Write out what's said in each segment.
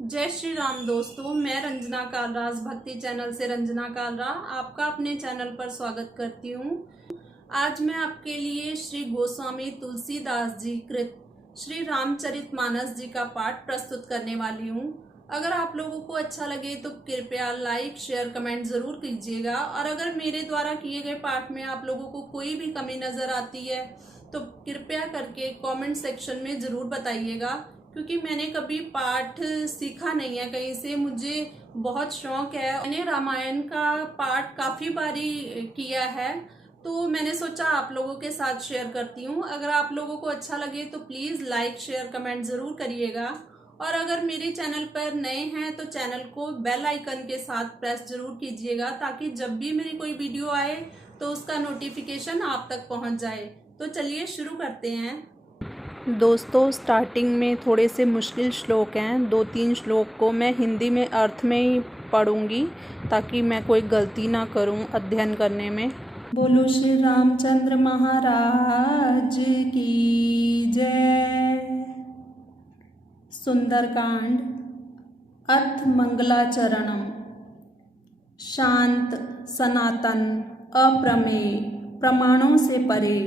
जय श्री राम दोस्तों, मैं रंजना कालराज भक्ति चैनल से रंजना कालरा आपका अपने चैनल पर स्वागत करती हूँ। आज मैं आपके लिए श्री गोस्वामी तुलसीदास जी कृत श्री रामचरितमानस जी का पाठ प्रस्तुत करने वाली हूँ। अगर आप लोगों को अच्छा लगे तो कृपया लाइक शेयर कमेंट जरूर कीजिएगा, और अगर मेरे द्वारा किए गए पाठ में आप लोगों को कोई भी कमी नजर आती है तो कृपया करके कमेंट सेक्शन में जरूर बताइएगा, क्योंकि मैंने कभी पाठ सीखा नहीं है कहीं से। मुझे बहुत शौक है, मैंने रामायण का पाठ काफ़ी बारी किया है, तो मैंने सोचा आप लोगों के साथ शेयर करती हूँ। अगर आप लोगों को अच्छा लगे तो प्लीज़ लाइक शेयर कमेंट ज़रूर करिएगा, और अगर मेरे चैनल पर नए हैं तो चैनल को बेल आइकन के साथ प्रेस जरूर कीजिएगा, ताकि जब भी मेरी कोई वीडियो आए तो उसका नोटिफिकेशन आप तक पहुँच जाए। तो चलिए शुरू करते हैं। दोस्तों, स्टार्टिंग में थोड़े से मुश्किल श्लोक हैं। 2-3 श्लोक को मैं हिंदी में अर्थ में ही पढ़ूंगी, ताकि मैं कोई गलती ना करूं अध्ययन करने में। बोलो श्री रामचंद्र महाराज की जय। सुंदरकांड। अर्थ मंगलाचरणम। शांत, सनातन, अप्रमेय, प्रमाणों से परे,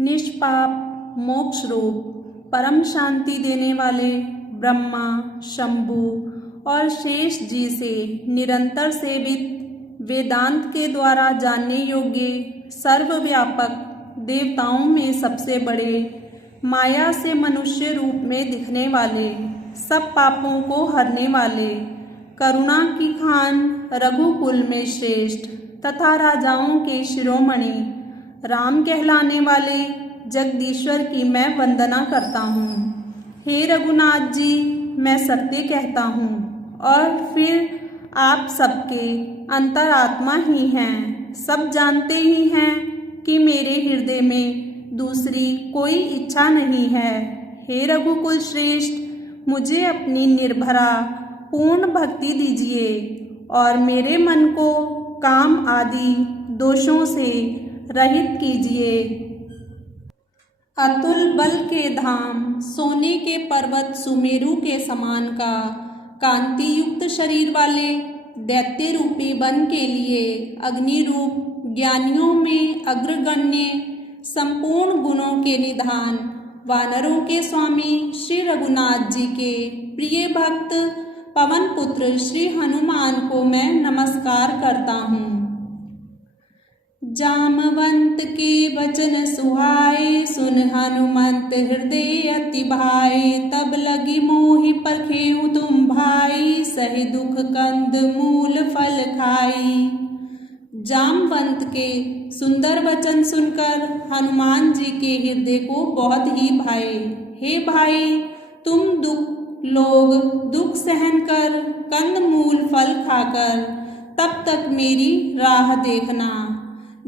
निष्पाप, मोक्ष रूप, परम शांति देने वाले ब्रह्मा, शंभु और शेष जी से निरंतर सेवित, वेदांत के द्वारा जानने योग्य, सर्वव्यापक, देवताओं में सबसे बड़े, माया से मनुष्य रूप में दिखने वाले, सब पापों को हरने वाले, करुणा की खान, रघुकुल में श्रेष्ठ तथा राजाओं के शिरोमणि, राम कहलाने वाले जगदीश्वर की मैं वंदना करता हूँ। हे रघुनाथ जी, मैं सत्य कहता हूँ, और फिर आप सबके अंतरात्मा ही हैं। सब जानते ही हैं कि मेरे हृदय में दूसरी कोई इच्छा नहीं है। हे रघुकुल श्रेष्ठ, मुझे अपनी निर्भरा पूर्ण भक्ति दीजिए, और मेरे मन को काम आदि दोषों से रहित कीजिए। अतुल बल के धाम, सोने के पर्वत सुमेरु के समान का कांति युक्त शरीर वाले, दैत्य रूपी वन के लिए अग्नि रूप, ज्ञानियों में अग्रगण्य, संपूर्ण गुणों के निधान, वानरों के स्वामी श्री रघुनाथ जी के प्रिय भक्त पवन पुत्र श्री हनुमान को मैं नमस्कार करता हूँ। जामवंत के वचन सुहाए, सुन हनुमंत हृदय अति भाए, तब लगी मोहि परखेहु तुम भाई, सहि दुख कंद मूल फल खाई। जामवंत के सुंदर वचन सुनकर हनुमान जी के हृदय को बहुत ही भाए। हे भाई, तुम लोग दुख सहन कर, कंद मूल फल खाकर तब तक मेरी राह देखना।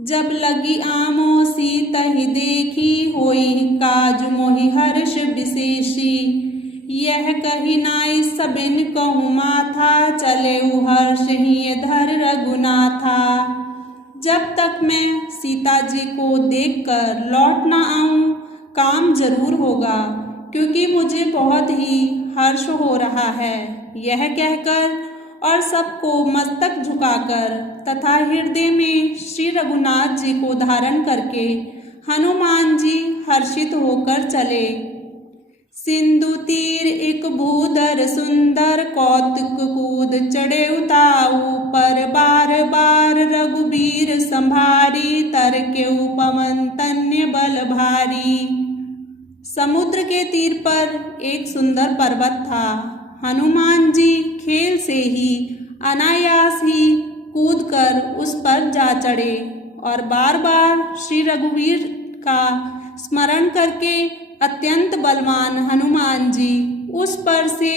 जब लगी आमोसी तहि देखी, होई काज मोहि हर्ष विशेषी, यह कही नाई सबिन कहूँ माथा, चले हर्ष ही धर रघुनाथा। जब तक मैं सीता जी को देखकर लौट ना आऊं, काम जरूर होगा, क्योंकि मुझे बहुत ही हर्ष हो रहा है। यह कहकर और सबको मस्तक झुकाकर तथा हृदय में श्री रघुनाथ जी को धारण करके हनुमान जी हर्षित होकर चले। सिंधु तीर एक भूधर सुंदर, कौतुक कूद चढ़े उताऊ पर, बार बार रघुबीर संभारी, तर के पवन तन्य बल भारी। समुद्र के तीर पर एक सुंदर पर्वत था। हनुमान जी खेल से ही अनायास ही कूदकर उस पर जा चढ़े, और बार बार श्री रघुवीर का स्मरण करके अत्यंत बलवान हनुमान जी उस पर से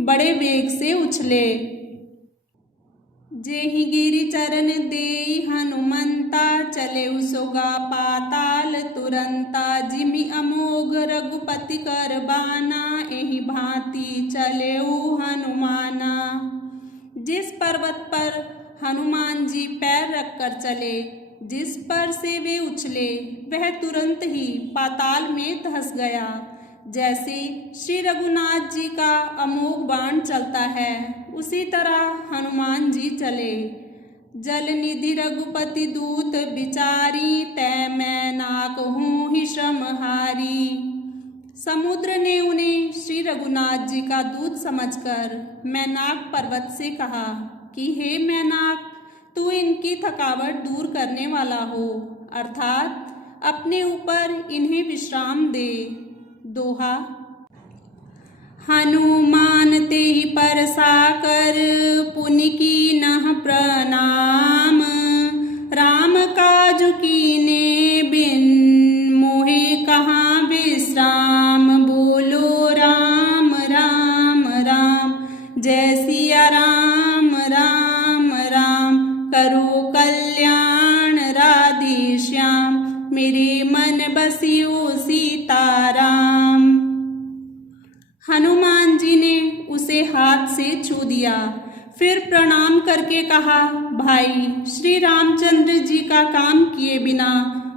बड़े वेग से उछले। जेहि गिरि चरण देई हनुमंता, चले उसोगा पाताल तुरंता, जिमि अमोघ रघुपति कर बाना, एहि भांति चले हनुमाना। जिस पर्वत पर हनुमान जी पैर रखकर चले, जिस पर से वे उछले, वह तुरंत ही पाताल में धंस गया। जैसे श्री रघुनाथ जी का अमोघ बाण चलता है, उसी तरह हनुमान जी चले। जल निधि रघुपति दूत बिचारी, तै मैं नाक हूँ ही श्रमहारी। समुद्र ने उन्हें श्री रघुनाथ जी का दूत समझकर मैनाक पर्वत से कहा कि हे मैनाक, तू इनकी थकावट दूर करने वाला हो, अर्थात अपने ऊपर इन्हें विश्राम दे। दोहा। हनुमान ते ही परसाकर, पुनि कीन्ह प्रणाम। राम काज कीने बिन, मोहि कहाँ विश्राम। बोलो राम राम राम, जय सिया राम राम राम। करो कल्याण राधे श्याम, मेरे मन बसियो सीताराम। हनुमान जी ने उसे हाथ से छू दिया, फिर प्रणाम करके कहा, भाई श्री रामचंद्र जी का काम किए बिना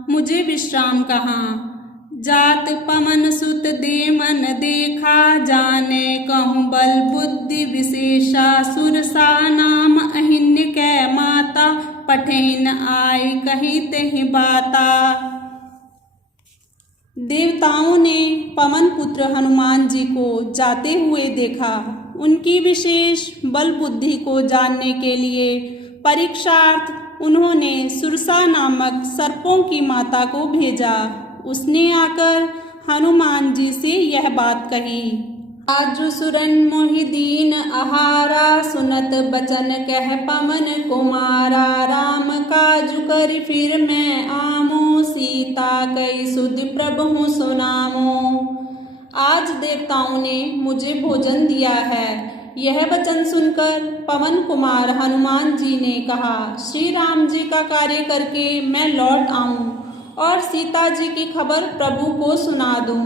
मुझे विश्राम कहाँ। जात पवन सुत दे मन देखा, जाने कहूँ बल बुद्धि विशेषा। सुरसा नाम अहिन्य कै माता, पठे न आए कहीं तेहि बाता। देवताओं ने पवन पुत्र हनुमान जी को जाते हुए देखा। उनकी विशेष बल बुद्धि को जानने के लिए परीक्षार्थ उन्होंने सुरसा नामक सर्पों की माता को भेजा। उसने आकर हनुमान जी से यह बात कही, आजु सुरन मोहि दीन आहारा, सुनत बचन कह पवन कुमारा। राम काजु कर फिर मैं आमो, सीता कई सुधि प्रभु सुनामो। आज देवताओं ने मुझे भोजन दिया है। यह वचन सुनकर पवन कुमार हनुमान जी ने कहा, श्री राम जी का कार्य करके मैं लौट आऊं और सीता जी की खबर प्रभु को सुना दूं।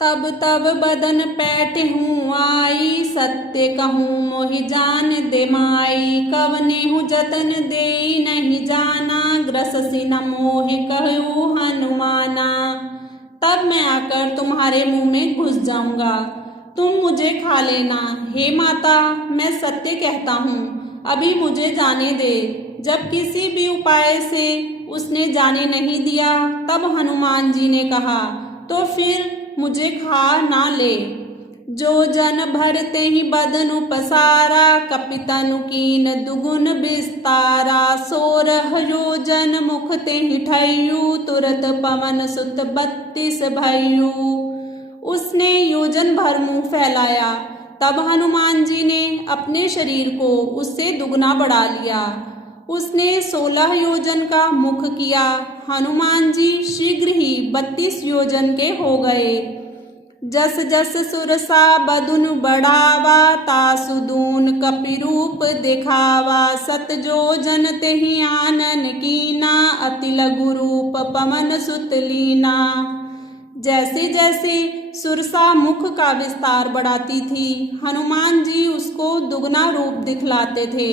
तब तब बदन पैठ हूँ आई, सत्य कहूँ मोहि जान दे माई। कवने हूँ जतन दे नहीं जाना, ग्रससि न मोहि कहूँ हनुमाना। तब मैं आकर तुम्हारे मुंह में घुस जाऊंगा, तुम मुझे खा लेना। हे माता, मैं सत्य कहता हूँ, अभी मुझे जाने दे। जब किसी भी उपाय से उसने जाने नहीं दिया, तब हनुमान जी ने कहा, तो फिर मुझे खा ना ले। जो जन भरते ही बदन पसारा, कपितनु कीन दुगुन विस्तारा। 16 योजन मुख ते ही ठय्यु, तुरत पवन सुत 32 भय्यु। उसने योजन भर मुंह फैलाया, तब हनुमान जी ने अपने शरीर को उससे दुगना बढ़ा लिया। उसने 16 योजन का मुख किया। हनुमान जी शीघ्र ही 32 योजन के हो गए। जस जस सुरसा बदुन बढ़ावा, तासु दून कपि रूप दिखावा। 7 योजन तेहि आनन कीना, अति लघु रूप पवन सुत लीना। जैसे जैसे सुरसा मुख का विस्तार बढ़ाती थी, हनुमान जी उसको दुगना रूप दिखलाते थे।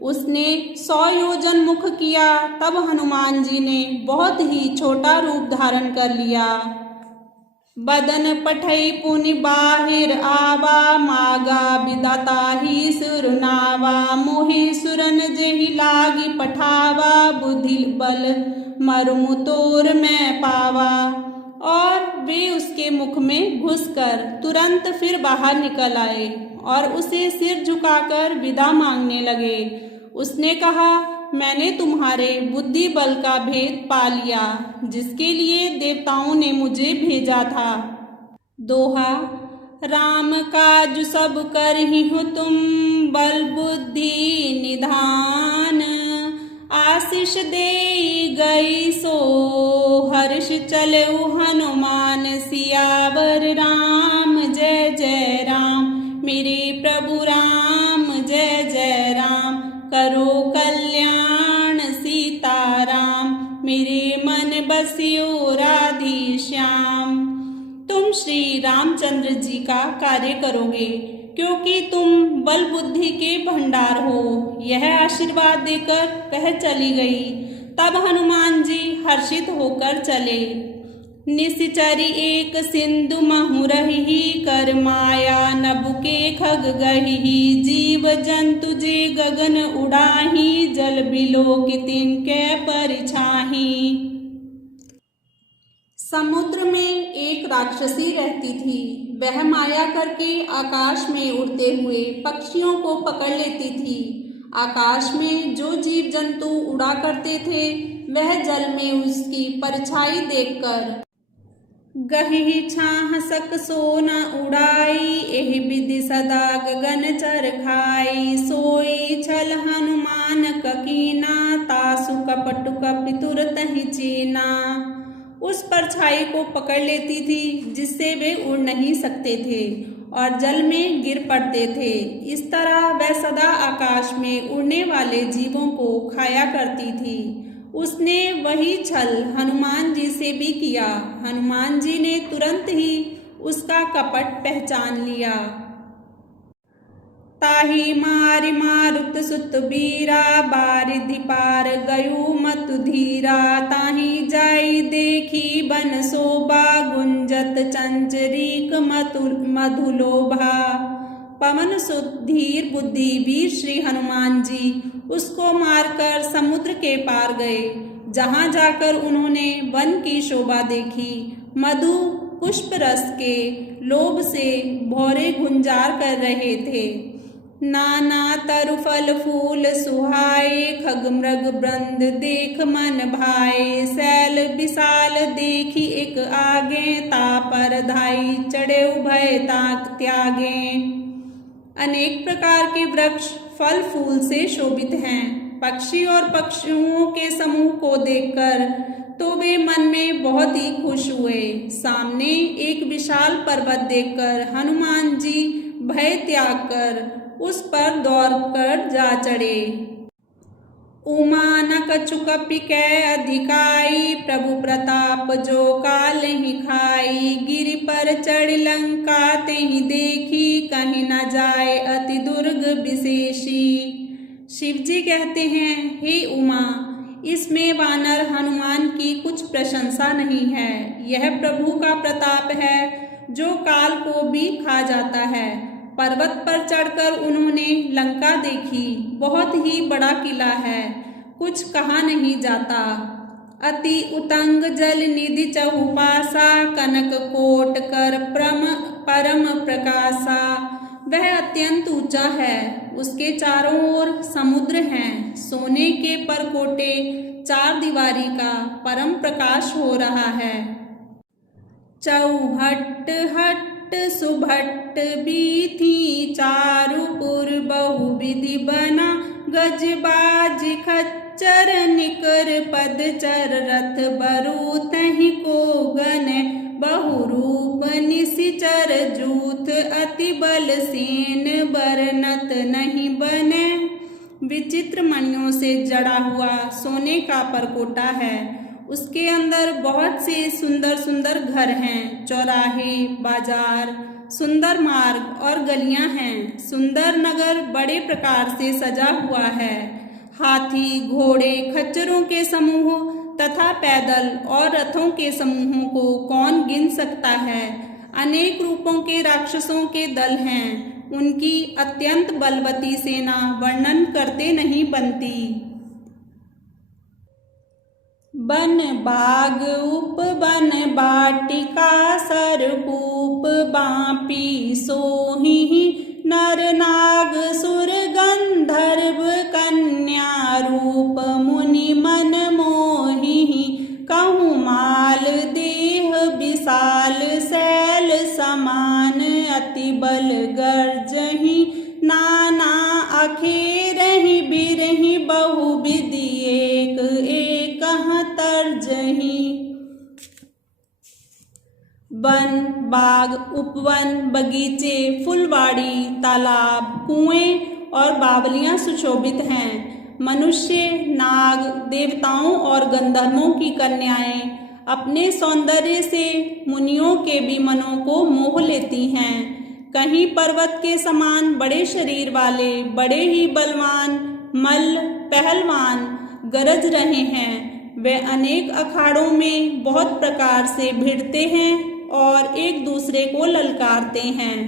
उसने 100 योजन मुख किया, तब हनुमान जी ने बहुत ही छोटा रूप धारण कर लिया। बदन पठई पुनि बाहिर आवा, मागा विदाता ही सुरनावा। मोहि सुरन जेहि लागी पठावा, बुद्धि बल मरुमु तोर मैं पावा। और वे उसके मुख में घुसकर तुरंत फिर बाहर निकल आए और उसे सिर झुकाकर विदा मांगने लगे। उसने कहा, मैंने तुम्हारे बुद्धि बल का भेद पा लिया, जिसके लिए देवताओं ने मुझे भेजा था। दोहा। राम काज सब करहि हो तुम, बल बुद्धि निधान। आशीष दे गई सो हर्ष चलऊ हनुमान। सियावर राम जय जय राम, मेरे प्रभु राम जय जय राम। करो कल्याण सीताराम, मेरे मन बसियो राधे श्याम। तुम श्री रामचंद्र जी का कार्य करोगे, क्योंकि तुम बल बुद्धि के भंडार हो। यह आशीर्वाद देकर वह चली गई। तब हनुमान जी हर्षित होकर चले। निश्चरी एक सिंधु महु रही, कर माया नभ के खग गही। जीव जंतु जे गगन उड़ाही, जल बिलोक तिनके परिछाही। समुद्र में एक राक्षसी रहती थी। वह माया करके आकाश में उड़ते हुए पक्षियों को पकड़ लेती थी। आकाश में जो जीव जंतु उड़ा करते थे, वह जल में उसकी परछाई देखकर गही छाह सक सोना उड़ाई। एहि विधि सदा गगन चर खाई। सोई छल हनुमान ककीना, तासु कपटु कपि तुरत ही चीना। उस परछाई को पकड़ लेती थी, जिससे वे उड़ नहीं सकते थे और जल में गिर पड़ते थे। इस तरह वह सदा आकाश में उड़ने वाले जीवों को खाया करती थी। उसने वही छल हनुमान जी से भी किया। हनुमान जी ने तुरंत ही उसका कपट पहचान लिया। ताही मारि मारुत सुत बीरा, बारिधि पार गयु मतु धीरा। ताही जाई देखी बन शोभा, गुंजत चंचरीक मधुलोभा। पवन सुत धीर बुद्धि वीर श्री हनुमान जी उसको मारकर समुद्र के पार गए। जहाँ जाकर उन्होंने वन की शोभा देखी। मधु पुष्प रस के लोभ से भौरे गुंजार कर रहे थे। नाना तरु फल फूल सुहाए, खग मृग वृंद देख मन भाए। शैल विशाल देखी एक आगे, तापर धाई चढ़े उभय ताक त्यागे। अनेक प्रकार के वृक्ष फल फूल से शोभित हैं। पक्षी और पक्षियों के समूह को देखकर तो वे मन में बहुत ही खुश हुए। सामने एक विशाल पर्वत देखकर हनुमान जी भय त्याग कर उस पर दौड़कर जा चढ़े। उमा न कछु कपि कै अधिकाई, प्रभु प्रताप जो काल ही खाई। गिरि पर चढ़ लंका तेहि देखी, कहीं न जाए अति दुर्ग विशेषी। शिव जी कहते हैं, हे उमा, इसमें वानर हनुमान की कुछ प्रशंसा नहीं है। यह प्रभु का प्रताप है जो काल को भी खा जाता है। पर्वत पर चढ़कर उन्होंने लंका देखी। बहुत ही बड़ा किला है, कुछ कहा नहीं जाता। अति उतंग जल निधि चहुपासा, कनक कोट कर परम प्रकाशा। वह अत्यंत ऊंचा है, उसके चारों ओर समुद्र हैं। सोने के परकोटे चार दीवारी का परम प्रकाश हो रहा है। चौहट हट सुभट बीथी, चारुपुर बहुविधि बना। गजबाज खच्चर निकर पदचर, रथ बरु तहि को गन। बहुरूप निशिचर जूथ, अति बल सेन बरनत नहीं बने। विचित्र मणियों से जड़ा हुआ सोने का परकोटा है। उसके अंदर बहुत से सुंदर सुंदर घर हैं। चौराहे, बाजार, सुंदर मार्ग और गलियां हैं। सुंदर नगर बड़े प्रकार से सजा हुआ है। हाथी, घोड़े, खच्चरों के समूह तथा पैदल और रथों के समूहों को कौन गिन सकता है। अनेक रूपों के राक्षसों के दल हैं। उनकी अत्यंत बलवती सेना वर्णन करते नहीं बनती। बन बाग उपवन बाटिका, सरकूप बापी सोहि। नर नाग सुर गंधर्व कन्या, रूप मुनि मन मोहि। कहूँ माल देह विशाल, शैल समान अति बल गर्जहि। नाना अखेरहि बिरहि, बहुविधि एक एक तर्जहि। वन, बाग, उपवन, बगीचे, फुलवाड़ी, तालाब, कुएं और बावलियां सुशोभित हैं। मनुष्य, नाग, देवताओं और गंधर्वों की कन्याएं अपने सौंदर्य से मुनियों के भी मनों को मोह लेती हैं। कहीं पर्वत के समान बड़े शरीर वाले बड़े ही बलवान मल्ल पहलवान गरज रहे हैं। वे अनेक अखाड़ों में बहुत प्रकार से भिड़ते हैं और एक दूसरे को ललकारते हैं।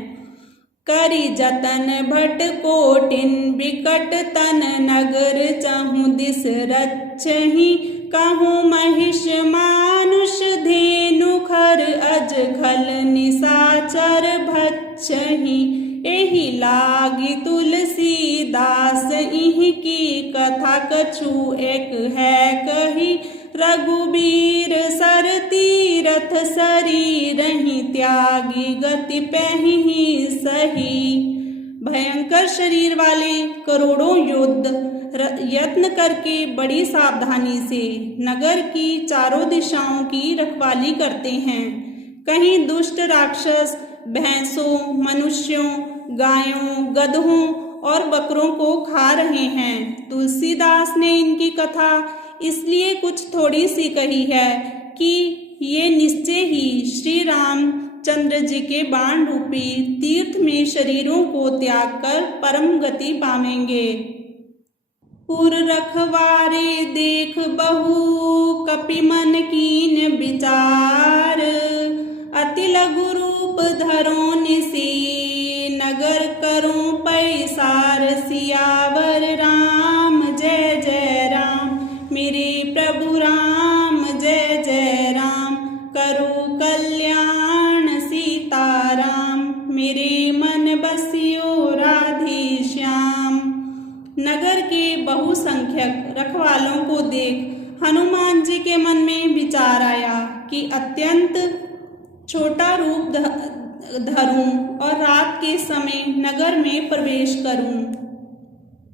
करी जतन भट कोटिन बिकट तन नगर चहु दिस रक्षहि कहूँ महिष मानुष धेनु खर अज खल निशाचर भक्षहि एहि लागी तुलसीदास इहि की कथा कछु एक है कही रघुबीर सर तीरथ शरीरहि त्यागी गति पहिहि सही। भयंकर शरीर वाले करोड़ों योद्ध यत्न करके बड़ी सावधानी से नगर की चारों दिशाओं की रखवाली करते हैं। कहीं दुष्ट राक्षस भैंसों, मनुष्यों, गायों, गधों और बकरों को खा रहे हैं। तुलसीदास ने इनकी कथा इसलिए कुछ थोड़ी सी कही है कि ये निश्चय ही श्री राम चंद्र जी के बाण रूपी तीर्थ में शरीरों को त्याग कर परम गति पावेंगे। पुर रखवारे देख बहु कपि मन कीन विचार अति लघु रूप धरो निसी नगर करूं पैसार सियावर राम जय जय राम मेरे प्रभु राम जय जय राम करो कल्याण सीताराम मेरे मन बसियो राधे श्याम। नगर के बहुसंख्यक रखवालों को देख हनुमान जी के मन में विचार आया कि अत्यंत छोटा रूप धरूं और रात के समय नगर में प्रवेश करूं।